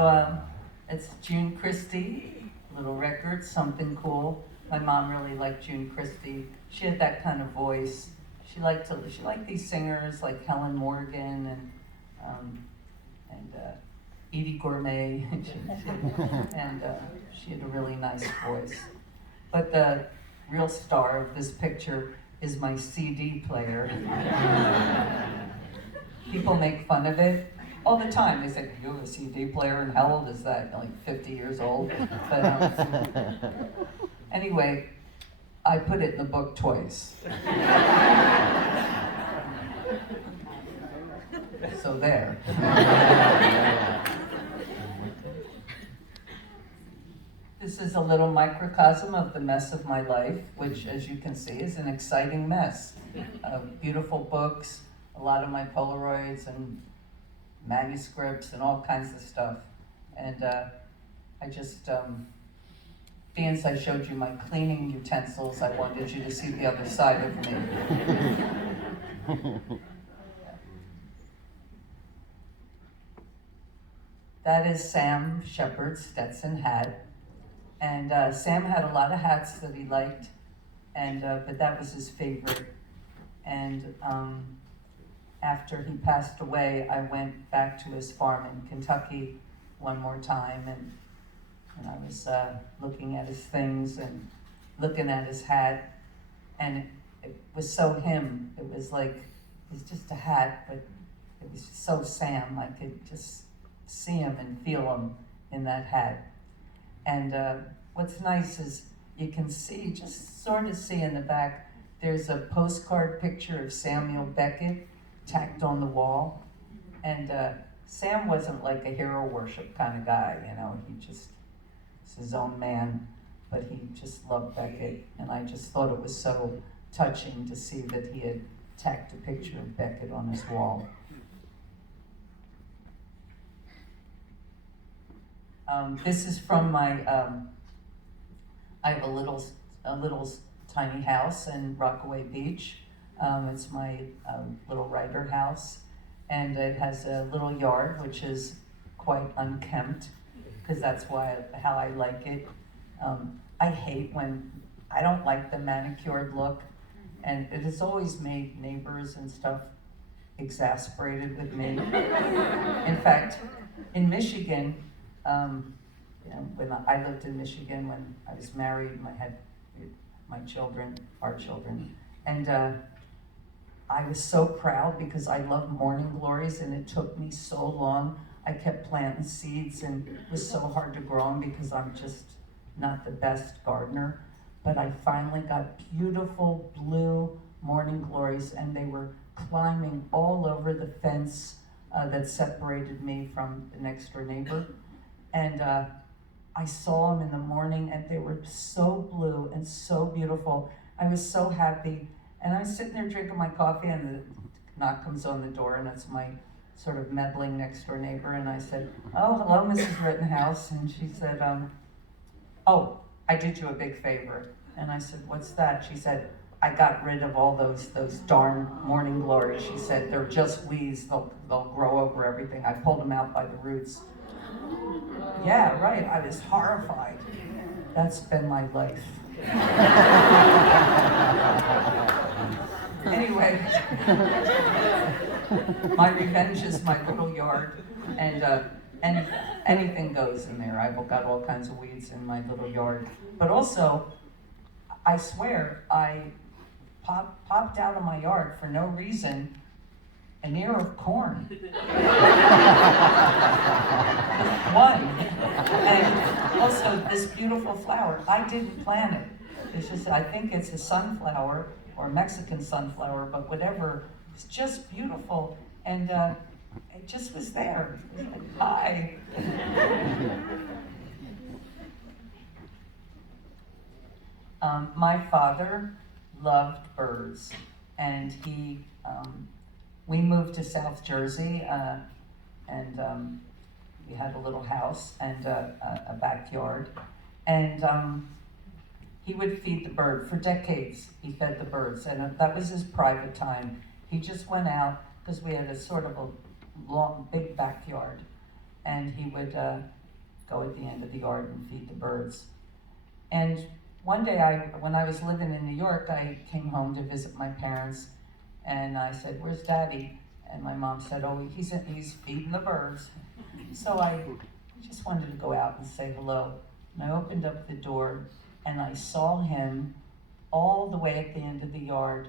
It's June Christie, little record, something cool. My mom really liked June Christie. She had that kind of voice. She liked these singers like Helen Morgan and Edie Gourmet, and she had a really nice voice. But the real star of this picture is my CD player. People make fun of it all the time. They say, "You have a CD player, and how old is that?" Like 50 years old. But anyway, I put it in the book twice. So there. This is a little microcosm of the mess of my life, which, as you can see, is an exciting mess. Beautiful books, a lot of my Polaroids and manuscripts and all kinds of stuff. And I just, being as I showed you my cleaning utensils, I wanted you to see the other side of me. That is Sam Shepard's Stetson hat. And Sam had a lot of hats that he liked, and but that was his favorite. And after he passed away, I went back to his farm in Kentucky one more time, and I was looking at his things and looking at his hat, and it was so him. It was like, it was just a hat, but it was so Sam. I could just see him and feel him in that hat. And what's nice is you can see, just sort of see in the back, there's a postcard picture of Samuel Beckett tacked on the wall. And Sam wasn't like a hero worship kind of guy, he just was his own man, but he just loved Beckett. And I just thought it was so touching to see that he had tacked a picture of Beckett on his wall. This is from my, I have a little tiny house in Rockaway Beach. It's my little writer house, and it has a little yard, which is quite unkempt, because that's how I like it. I hate I don't like the manicured look, and it has always made neighbors and stuff exasperated with me. In fact, in Michigan, when I lived in Michigan, when I was married, I had my children, our children, and I was so proud because I love morning glories, and it took me so long. I kept planting seeds, and it was so hard to grow them because I'm just not the best gardener. But I finally got beautiful blue morning glories, and they were climbing all over the fence that separated me from the next door neighbor. And I saw them in the morning, and they were so blue and so beautiful. I was so happy. And I was sitting there drinking my coffee, and the knock comes on the door, and it's my sort of meddling next door neighbor. And I said, "Oh, hello, Mrs. Rittenhouse." And she said, "Oh, I did you a big favor." And I said, "What's that?" She said, "I got rid of all those darn morning glories." She said, "They're just weeds. They'll grow over everything. I pulled them out by the roots." Yeah, right. I was horrified. That's been my life. Anyway, my revenge is my little yard, and anything goes in there. I've got all kinds of weeds in my little yard. But also, I swear, I popped out of my yard for no reason an ear of corn. One. And also this beautiful flower. I didn't plant it. It's just, I think it's a sunflower or Mexican sunflower, but whatever. It's just beautiful. And it just was there. It was like, hi. My father loved birds, and we moved to South Jersey, and we had a little house and a backyard, and he would feed the bird. For decades, he fed the birds, and that was his private time. He just went out, because we had a sort of a long, big backyard, and he would go at the end of the yard and feed the birds. And one day, when I was living in New York, I came home to visit my parents, and I said, "Where's Daddy?" And my mom said, "Oh, he's feeding the birds." So I just wanted to go out and say hello. And I opened up the door, and I saw him all the way at the end of the yard.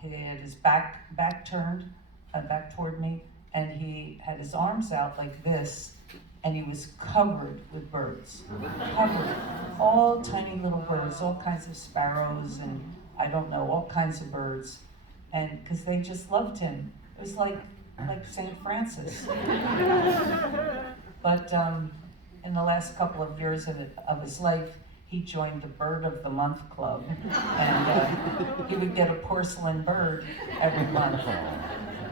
He had his back turned, back toward me, and he had his arms out like this, and he was covered with birds. Covered. All tiny little birds, all kinds of sparrows, and I don't know, all kinds of birds. And because they just loved him. It was like St. Francis. But in the last couple of years of his life, he joined the Bird of the Month Club, and he would get a porcelain bird every month.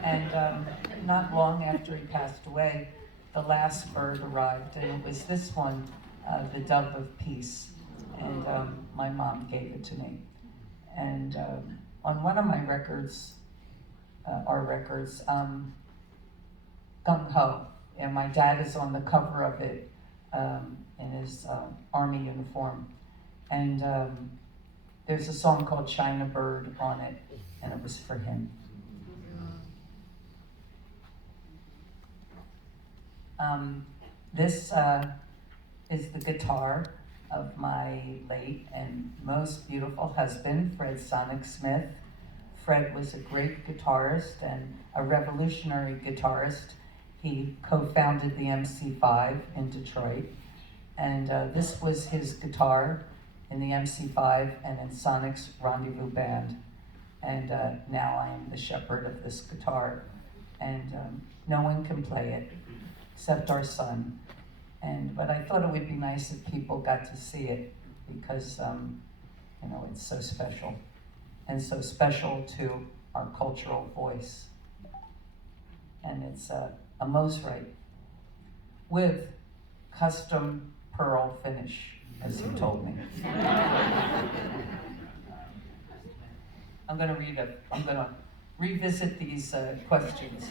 And not long after he passed away, the last bird arrived, and it was this one, the Dove of Peace, and my mom gave it to me. And on one of my records, our records, Gung Ho, and my dad is on the cover of it in his army uniform. And there's a song called China Bird on it, and it was for him. This is the guitar of my late and most beautiful husband, Fred Sonic Smith. Fred was a great guitarist and a revolutionary guitarist. He co-founded the MC5 in Detroit, and this was his guitar in the MC5 and in Sonic's Rendezvous Band. And now I am the shepherd of this guitar, and no one can play it except our son. But I thought it would be nice if people got to see it, because it's so special, and so special to our cultural voice. And it's a Mosrite with custom pearl finish, as he told me. I'm going to revisit these questions.